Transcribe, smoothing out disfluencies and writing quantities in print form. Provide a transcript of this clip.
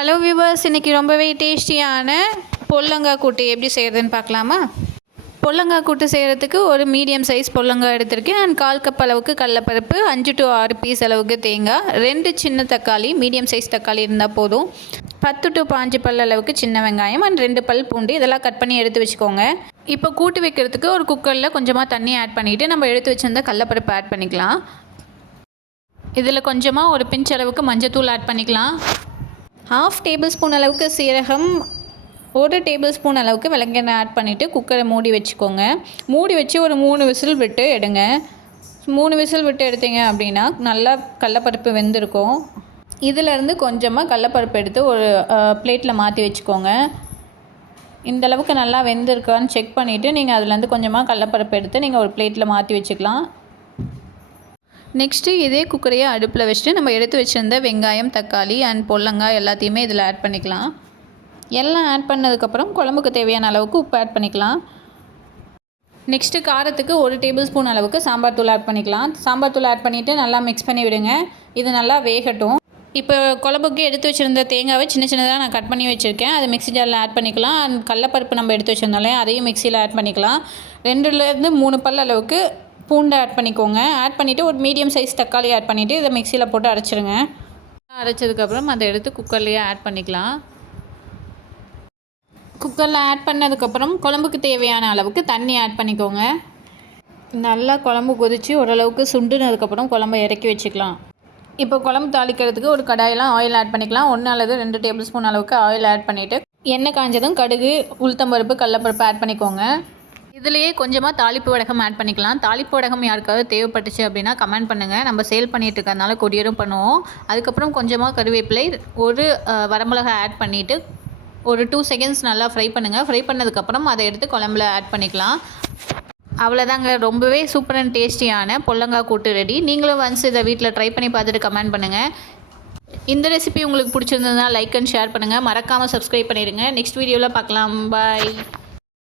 Hello viewers, இன்றைக்கி ரொம்பவே டேஸ்டியான பொல்லங்காய் கூட்டு எப்படி செய்கிறதுன்னு பார்க்கலாமா? பொல்லங்காய் கூட்டு செய்கிறதுக்கு ஒரு மீடியம் சைஸ் பொல்லங்காய் எடுத்திருக்கேன். அண்ட் 1/4 கப் அளவுக்கு கடலைப்பருப்பு, 5 to 6 பீஸ் அளவுக்கு தேங்காய், 2 சின்ன தக்காளி, மீடியம் சைஸ் தக்காளி இருந்தால் போதும், 10 to 15 பல் அளவுக்கு சின்ன வெங்காயம் அண்ட் 2 பல் பூண்டு, இதெல்லாம் கட் பண்ணி எடுத்து வச்சுக்கோங்க. இப்போ கூட்டு வைக்கிறதுக்கு ஒரு குக்கரில் கொஞ்சமாக தண்ணி ஆட் பண்ணிவிட்டு நம்ம எடுத்து வச்சுருந்த கடலைப்பருப்பு ஆட் பண்ணிக்கலாம். இதில் கொஞ்சமாக ஒரு பிஞ்ச் அளவுக்கு மஞ்சத்தூள் ஆட் பண்ணிக்கலாம். 1/2 டேபிள் ஸ்பூன் அளவுக்கு சீரகம், 1 டேபிள் ஸ்பூன் அளவுக்கு விளக்கெண்ணெய் ஆட் பண்ணிவிட்டு குக்கரை மூடி வச்சுக்கோங்க. மூடி வச்சு ஒரு 3 விசில் விட்டு எடுங்க. 3 விசில் விட்டு எடுத்தீங்க அப்படின்னா நல்லா கடலைப்பருப்பு வெந்திருக்கும். இதிலேருந்து கொஞ்சமாக கடலைப்பருப்பு எடுத்து ஒரு பிளேட்டில் மாற்றி வச்சுக்கோங்க. இந்தளவுக்கு நல்லா வெந்திருக்கான்னு செக் பண்ணிவிட்டு நீங்கள் அதுலேருந்து கொஞ்சமாக கடலைப்பருப்பு எடுத்து நீங்கள் ஒரு பிளேட்டில் மாற்றி வச்சுக்கலாம். நெக்ஸ்ட்டு இதே குக்கரையை அடுப்பில் வச்சுட்டு நம்ம எடுத்து வச்சுருந்த வெங்காயம், தக்காளி அண்ட் பொல்லங்காய் எல்லாத்தையுமே இதில் ஆட் பண்ணிக்கலாம். எல்லாம் ஆட் பண்ணதுக்கப்புறம் குழம்புக்கு தேவையான அளவுக்கு உப்பு ஆட் பண்ணிக்கலாம். நெக்ஸ்ட்டு காரத்துக்கு 1 டேபிள் ஸ்பூன் அளவுக்கு சாம்பார் தூள் ஆட் பண்ணிக்கலாம். சாம்பார் தூள் ஆட் பண்ணிவிட்டு நல்லா மிக்ஸ் பண்ணி விடுங்க. இது நல்லா வேகட்டும். இப்போ குழம்புக்கு எடுத்து வச்சுருந்த தேங்காவை சின்ன சின்னதாக நான் கட் பண்ணி வச்சுருக்கேன். அது மிக்ஸி ஜாரில் ஆட் பண்ணிக்கலாம். அண்ட் கடலைப்பருப்பு நம்ம எடுத்து வச்சுருந்தோம்லே அதையும் மிக்சியில் ஆட் பண்ணிக்கலாம். 2லேருந்து 3 பல் அளவுக்கு பூண்டு ஆட் பண்ணிக்கோங்க. ஆட் பண்ணிவிட்டு ஒரு மீடியம் சைஸ் தக்காளி ஆட் பண்ணிவிட்டு இதை மிக்சியில் போட்டு அரைச்சிருங்க. அரைச்சதுக்கப்புறம் அதை எடுத்து குக்கர்லேயே ஆட் பண்ணிக்கலாம். குக்கரில் ஆட் பண்ணதுக்கப்புறம் குழம்புக்கு தேவையான அளவுக்கு தண்ணி ஆட் பண்ணிக்கோங்க. நல்லா குழம்பு கொதித்து ஓரளவுக்கு சுண்டுனதுக்கப்புறம் குழம்பை இறக்கி வச்சுக்கலாம். இப்போ குழம்பு தாளிக்கிறதுக்கு ஒரு கடாயெல்லாம் ஆயில் ஆட் பண்ணிக்கலாம். 1 அல்லது 2 டேபிள் ஸ்பூன் அளவுக்கு ஆயில் ஆட் பண்ணிவிட்டு எண்ணெய் காஞ்சதும் கடுகு, உளுத்தம்பருப்பு, கடலைப்பருப்பு ஆட் பண்ணிக்கோங்க. இதுலேயே கொஞ்சமாக தாளிப்பு வடகம் ஆட் பண்ணிக்கலாம். தாளிப்பு வடகம் யாருக்காவது தேவைப்பட்டுச்சு அப்படின்னா கமெண்ட் பண்ணுங்கள். நம்ம சேல் பண்ணிகிட்டு இருக்கிறதுனால கொரியரும் பண்ணுவோம். அதுக்கப்புறம் கொஞ்சமாக கருவேப்பிலை, ஒரு வரமிளகா ஆட் பண்ணிவிட்டு ஒரு 2 செகண்ட்ஸ் நல்லா ஃப்ரை பண்ணுங்கள். ஃப்ரை பண்ணதுக்கப்புறம் அதை எடுத்து குழம்புல ஆட் பண்ணிக்கலாம். அவ்வளோதாங்க, ரொம்பவே சூப்பர் அண்ட் டேஸ்டியான பொல்லங்காய் கூட்டு ரெடி. நீங்களும் ஒன்ஸ் இதை வீட்டில் ட்ரை பண்ணி பார்த்துட்டு கமெண்ட் பண்ணுங்கள். இந்த ரெசிபி உங்களுக்கு பிடிச்சிருந்ததுன்னா லைக் அண்ட் ஷேர் பண்ணுங்கள். மறக்காமல் சப்ஸ்கிரைப் பண்ணிடுங்க. நெக்ஸ்ட் வீடியோவில் பார்க்கலாம். பாய்.